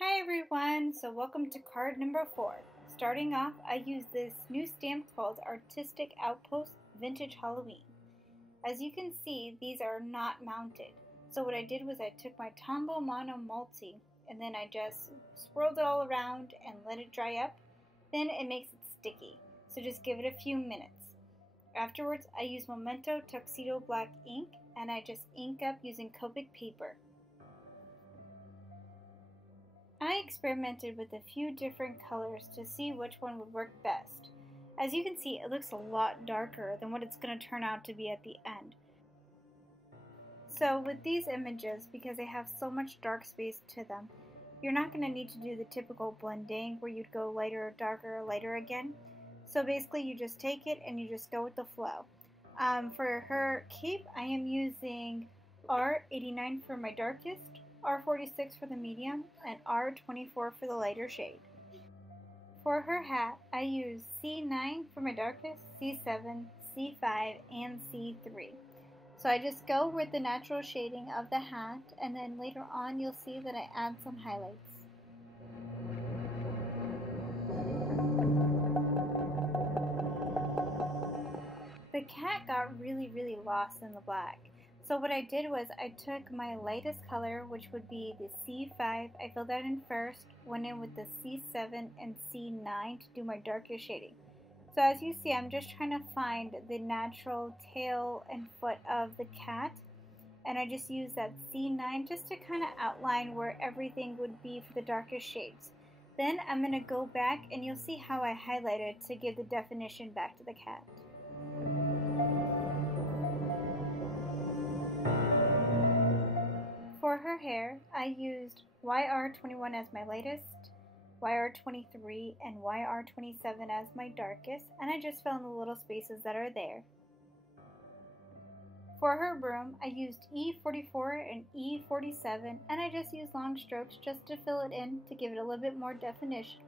Hi everyone, so welcome to card number 4. Starting off, I use this new stamp called Artistic Outpost Vintage Halloween. As you can see, these are not mounted. So what I did was I took my Tombow Mono Multi and then I just swirled it all around and let it dry up. Then it makes it sticky, so just give it a few minutes. Afterwards, I use Memento Tuxedo Black ink and I just ink up using Copic paper. I experimented with a few different colors to see which one would work best. As you can see, it looks a lot darker than what it's going to turn out to be at the end. So with these images, because they have so much dark space to them, you're not going to need to do the typical blending where you'd go lighter, darker, lighter again. So basically you just take it and you just go with the flow. For her cape, I am using R89 for my darkest, R46 for the medium, and R24 for the lighter shade. For her hat, I use C9 for my darkest, C7, C5, and C3. So I just go with the natural shading of the hat, and then later on you'll see that I add some highlights. The cat got really lost in the black. So what I did was I took my lightest color, which would be the C5, I filled that in first, went in with the C7 and C9 to do my darkest shading. So as you see, I'm just trying to find the natural tail and foot of the cat, and I just use that C9 just to kind of outline where everything would be for the darkest shades. Then I'm going to go back and you'll see how I highlighted to give the definition back to the cat. For her hair, I used YR21 as my lightest, YR23 and YR27 as my darkest, and I just fill in the little spaces that are there. For her broom, I used E44 and E47, and I just used long strokes just to fill it in to give it a little bit more definition.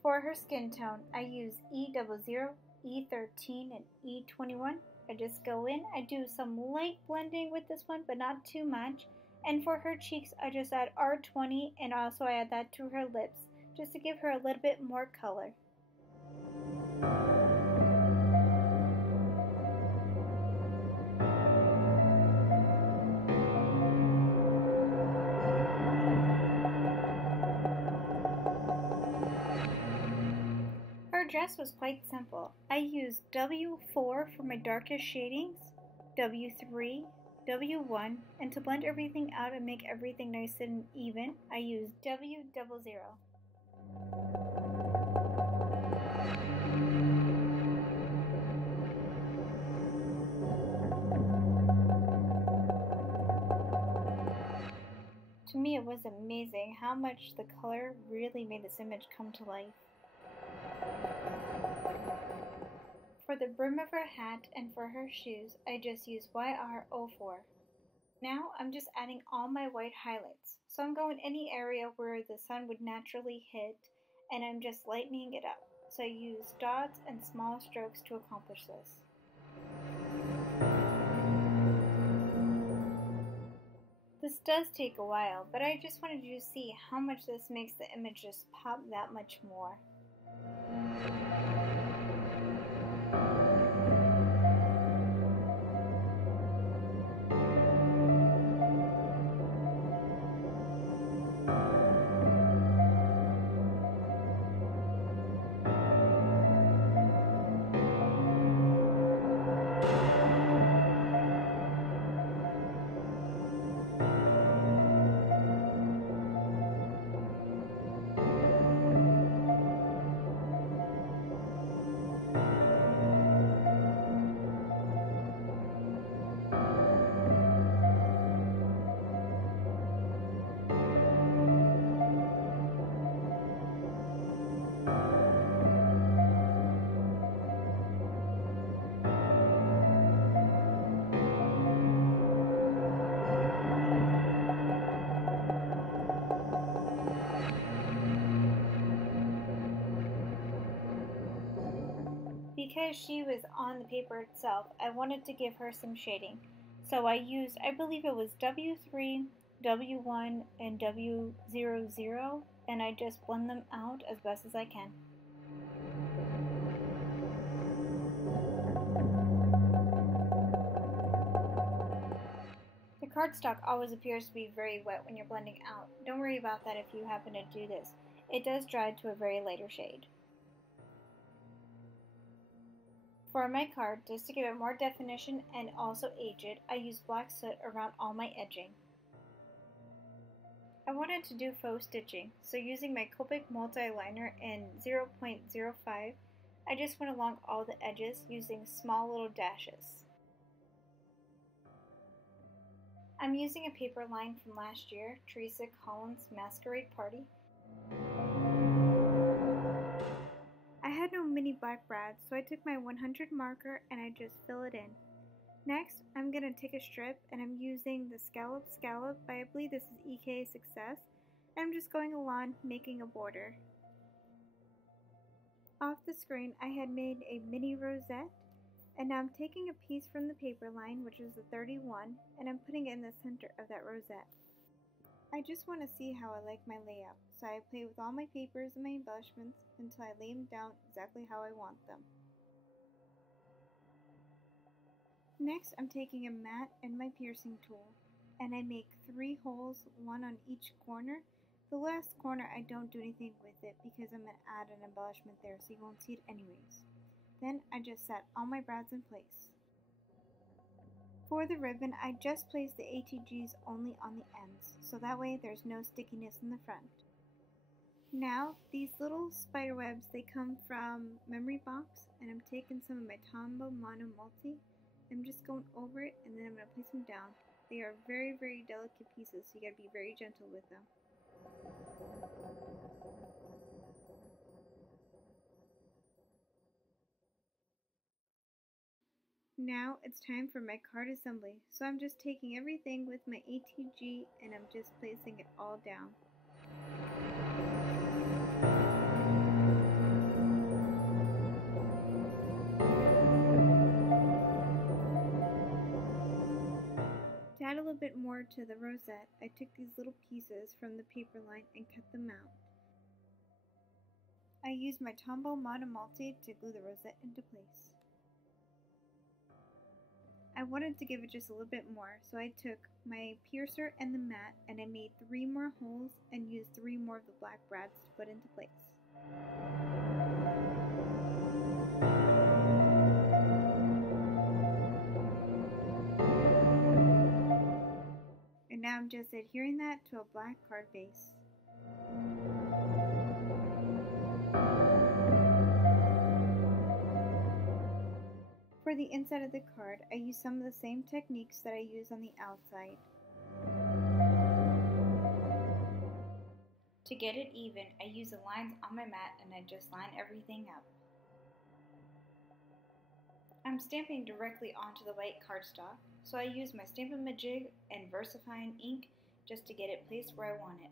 For her skin tone, I use E00, E13, and E21. I just go in, I do some light blending with this one, but not too much. And for her cheeks, I just add R20, and also I add that to her lips, just to give her a little bit more color. Her dress was quite simple. I used W4 for my darkest shadings, W3, W1, and to blend everything out and make everything nice and even, I used W00. To me, it was amazing how much the color really made this image come to life. For the brim of her hat and for her shoes, I just used YR04. Now I'm just adding all my white highlights. So I'm going any area where the sun would naturally hit, and I'm just lightening it up. So I use dots and small strokes to accomplish this. This does take a while, but I just wanted you to see how much this makes the image just pop that much more. Because she was on the paper itself, I wanted to give her some shading. So I used, I believe it was W3, W1, and W00, and I just blend them out as best as I can. The cardstock always appears to be very wet when you're blending out. Don't worry about that if you happen to do this. It does dry to a very lighter shade. For my card, just to give it more definition and also age it, I use black soot around all my edging. I wanted to do faux stitching, so using my Copic multi-liner in 0.05, I just went along all the edges using small little dashes. I'm using a paper line from last year, Teresa Masquerade Party. I had no mini black brads, so I took my 100 marker and I just fill it in. Next, I'm going to take a strip and I'm using the scallop by, I believe this is EK Success, and I'm just going along making a border. Off the screen, I had made a mini rosette, and now I'm taking a piece from the paper line, which is the 31, and I'm putting it in the center of that rosette. I just want to see how I like my layout, so I play with all my papers and my embellishments until I lay them down exactly how I want them. Next, I'm taking a mat and my piercing tool, and I make 3 holes, one on each corner. The last corner I don't do anything with it because I'm going to add an embellishment there, so you won't see it anyways. Then I just set all my brads in place. For the ribbon, I just place the ATGs only on the ends, so that way there's no stickiness in the front. Now, these little spider webs, they come from Memory Box, and I'm taking some of my Tombow Mono Multi. I'm just going over it, and then I'm going to place them down. They are very, very delicate pieces, so you got to be very gentle with them. Now it's time for my card assembly, so I'm just taking everything with my ATG and I'm just placing it all down. To add a little bit more to the rosette, I took these little pieces from the paper line and cut them out. I used my Tombow Mono Multi to glue the rosette into place. I wanted to give it just a little bit more, so I took my piercer and the mat and I made 3 more holes and used 3 more of the black brads to put into place. And now I'm just adhering that to a black card base. For the inside of the card, I use some of the same techniques that I use on the outside. To get it even, I use the lines on my mat and I just line everything up. I'm stamping directly onto the white cardstock, so I use my Stamp-A-Majig and VersaFine ink just to get it placed where I want it.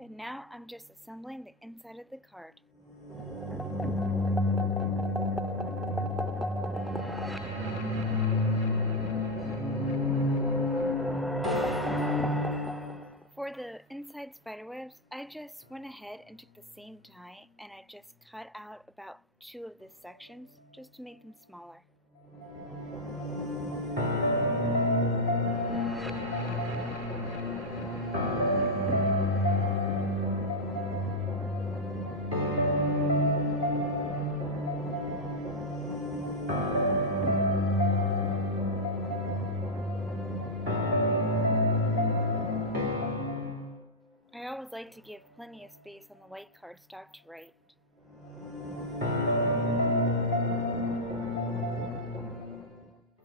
And now I'm just assembling the inside of the card. For the inside spiderwebs, I just went ahead and took the same die and I just cut out about 2 of the sections just to make them smaller. I always like to give plenty of space on the white cardstock to write.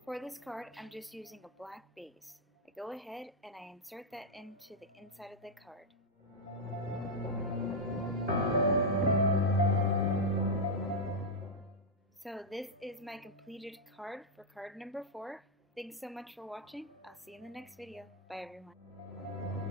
For this card, I'm just using a black base. I go ahead and I insert that into the inside of the card. So this is my completed card for card number 4. Thanks so much for watching. I'll see you in the next video. Bye everyone.